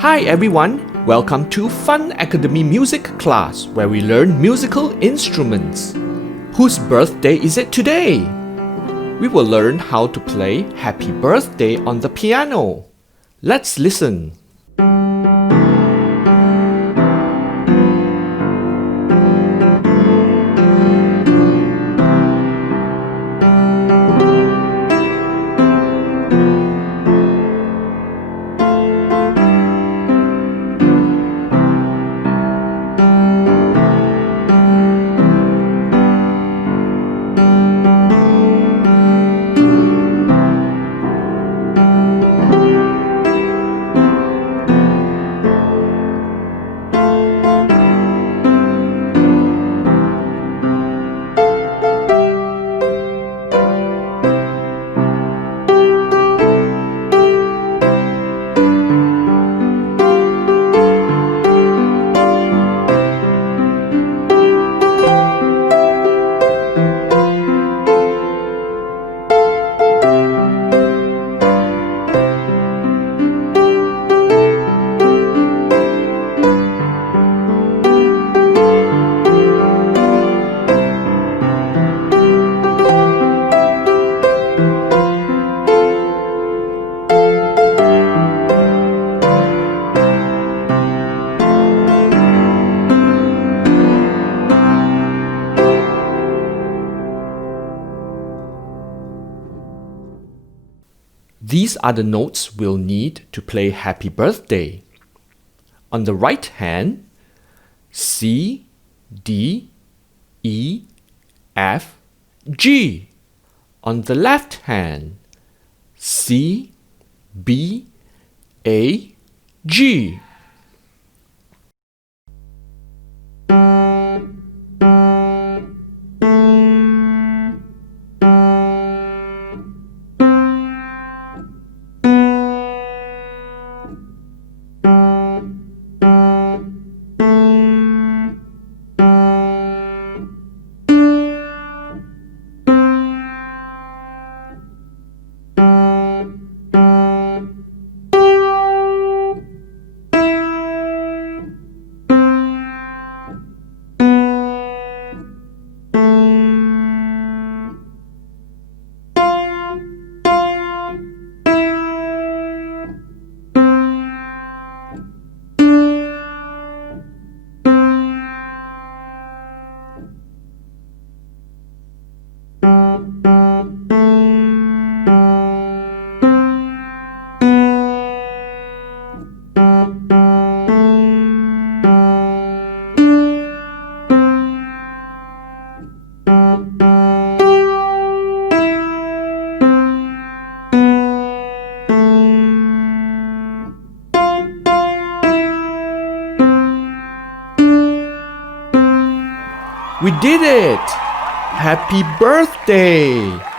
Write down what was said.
Hi everyone, welcome to Fun Academy Music class where we learn musical instruments. Whose birthday is it today? We will learn how to play Happy Birthday on the piano. Let's listen. These are the notes we'll need to play Happy Birthday. On the right hand, C, D, E, F, G. On the left hand, C, B, A, G. We did it! Happy birthday!